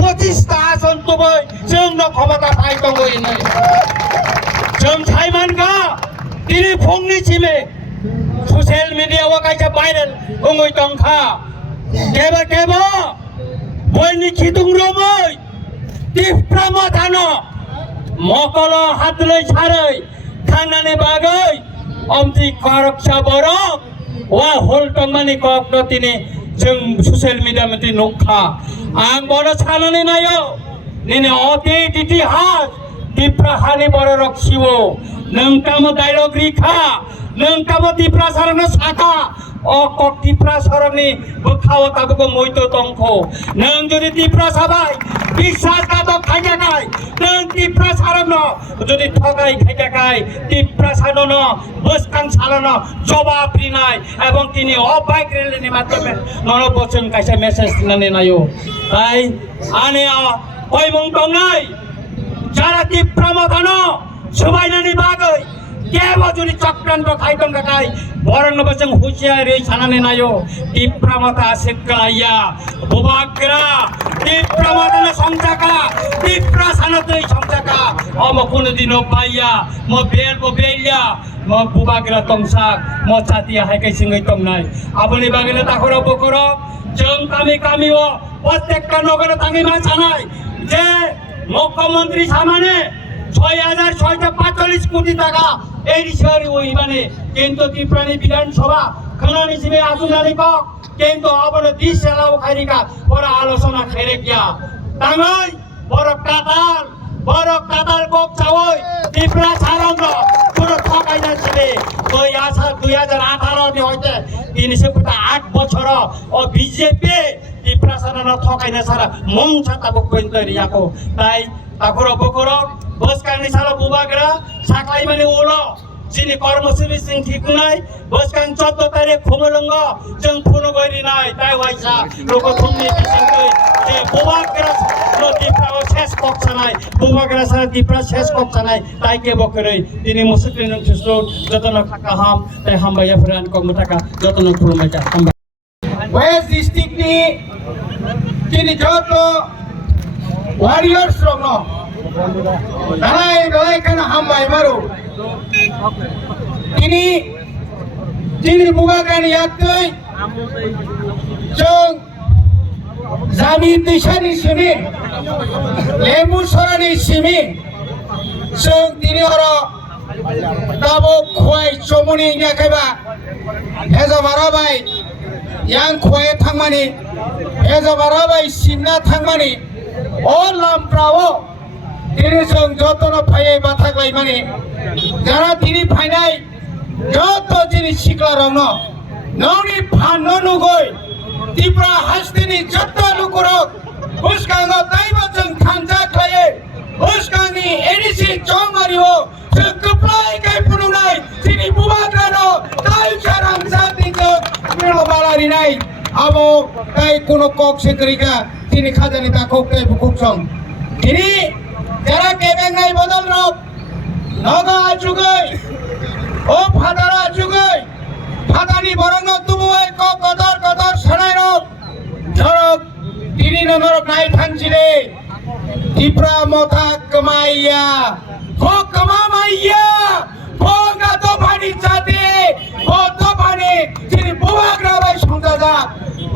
25타 आसन तुबै जोंनो खबरता फाइदों इनै जों साइमानगा दिनै फुंनिसिमै ससियेल मिडियाआव गायजा भाइरेल बुङै दंखा केबा बयनि खिदुंरोमै तिफ्रा मथानो मकल हातलै सारै थांनानै बागै अमति करक्सा बरक वा होल्टंमानि कक्नो तिनि जों ससियेल मिडिया मति नखा आं बड़ साननानै नायो निने अतीत इतिहास तिफ्रा हानि बड़ रक्सिवो नोंथामो डायलग रिखा नोंथामो तिफ्रा सारनो साखा अकक तिफ्रा सरनि बोखाव ताबुको मोइतो तंखो नों जदि तिफ्रा साबाय বিশ্বাসঘাতক খাইজাকাই नों तिफ्रा सारनो जदि ठगाय खाइजाकाय तिफ्रा सारनो बसकां सारनो जवाब रिनाय एवं तिनि अबाइक रेलिनि माध्यमे नरबचन काइसा मेसेज दिनानै नायो ताई आने कयमुं दंनाय যারা तिफ्रा मथानो सबायनानै बागै केबो जुदि चक्रान्त खाइदों काकाय बरन बसं हुसियारै सानानै नायो तिफ्रा मथा सेक्लाया बुबाग्रा तिफ्रा मथानो संजाका तिफ्रा सानदै संजाका अम कुनो दिनो पाइया म बेलिया म बुबाग्रा तंसाक म चातिया हाइकै सिङै तंनाय आबनि बागैले ताखरो बखरो जों कामिओ प्रत्येकटा नगरे थाङै मानसानाय जे मुख्यमंत्री सामाने 6,645 কোটি টাকা এই বিষয়ে ওই মানে কিন্তু ত্রিপুরানি বিধানসভা খানানি সিমে আসুনানি ক কিন্তু আবনে দিশ চালাও খাইরিকা বড় আলোচনা খাইরে গিয়া তাঙ্গই বড় কাতাল কক চাওই ত্রিপুরা সারঙ্গ পুরো ঠকাই যাচ্ছে 2018 নি হইতে 308 বছর ও বিজেপি ত্রিপুরা সারানো ঠকাই না সারা মং ছাতা বকইতে রিয়াকো তাই তাকর বকর बसकांनि सालो बुबाग्रा साख्लाय माने उलो जिनि कर्मसुचि सिं थिकुनाय बसकां 14 तारिख खुमलंग जों फुनो गइरिनाय ताइ वाइसा लोको थुमनि बिसिंकै जे बुबाग्रा तिफ्राव शेष कक्सानाय बुबाग्रा सारा तिफ्रा शेष कक्सानाय ताइ के बकरै दिनै मुसुकनि नों सुसु जतन खाका हाम ताइ हामबाया फरान कमटाका जतन खुलुमबाय हामबाय वेस्ट डिस्ट्रिक्ट नि दिनै जत वारियर्स रंग dalai kana hambai maru ini bubagrani yaktoi jong jami tisani simi lemu sorani simi jong tini oro tabo khoi chomuni nyakaiba heja barabai yang khoi thangmani heja barabai simna thangmani all lamprawo তিনি song যতন ফাইয়ে বাথাকলাই মানে যারা তিনি ফাইনাই যত জিনিস শিখলা রং ননি ফান্ন নুগই ত্রিপুরা হাসতিনি যত লুকুরক হুসকাঙ্গ তাইবাজং খানজা খায়ে হুসকাংনি ADC চংমারিও কপ্লাই কাই ফুনুনাই তিনি বুবাগ্রানো তাই সারাং জাতিজো মেনো বালারি নাই আবো তাই কোন কক সেকরিকা তিনি খাজানি তা কোকতে বুকুকসং তিনি যারা কেবেঙ্গাই বদল রক নগা চুগই ও ফাদারা চুগই ফাদানি বরং তুবুই ক কদর সনাই রক ধরক তিনি নরক নাই থানছিলে ত্রিপুরা মথা কমাইয়া ও কমামাইয়া ও গাতো পানি চাতে ও তো পানি তিনি বুবাগ্রা বাই সংজাজা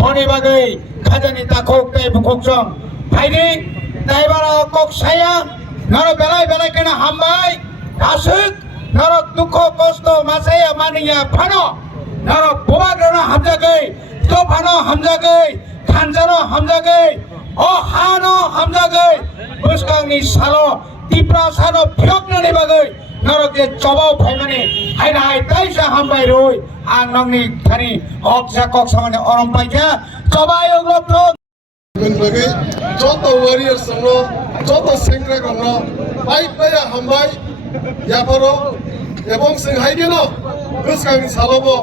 অনি বাগৈ খাজানি তা কোকতে বুকুকসং ভাইনি তাইবারা ককসায়া নরক বেলায় কেনা হামবাই আসুক নরক দুঃখ কষ্ট মাসাইয়া মানিয়া ফানো নরক বুবাগ্রানো হামজাগৈ তো ফানো হামজাগৈ খানজানো হামজাগৈ ও হানো হামজাগৈ বুসকাংনি সালো ত্রিপুরা সানো ফিয়কনানি বাগৈ নরক যে চবাও ফাইমানে হাইনাই তাইসা হামবাই রই আং নংনি খানি অকসা ককসা মানে অরম পাইছা চবাই অগ্রত Benbagi, joto warriors sangro, joto sengkra gangro, baik baya hambai, ya paro, ebong sing haidino, terus kami salobo,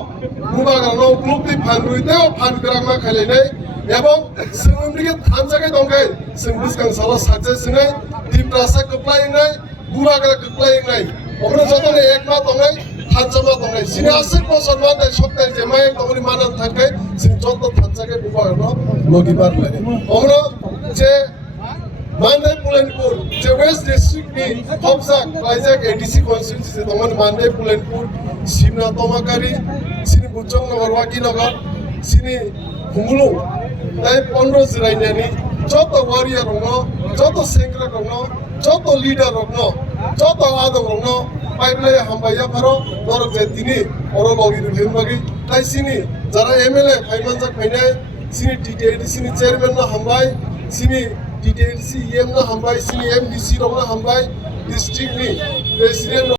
buka gangro, klub di panrui teo pan gerangma kali ini, ebong sing umrike tanjakai dongkai, sing terus kang salo saja singai, tim rasa keplay ngai, buka gangro keplay ngai, orang joto ne ekma dongai, tanjama dongai, sini asik bosan mana shokter jemai, tongri mana tangkai, sing joto tanjakai buka gangro, logi bar lagi, orang je hopsak kaijak ADC constituency tomon mande Pulenpur Simna Tomakari sini Bujong Nagar Waki Nagar sini Humulu tai 15 jirainani joto warrior rongno joto sengra rongno joto leader rongno joto adong rongno pipeline hambaya pharo dorok je tini oro logi rubhemagi tai sini jara MLA phaimanjak phainai sini TTADC ni chairman na hambai sini TTADC EM na hambai sini MDC rong na hambai district ni president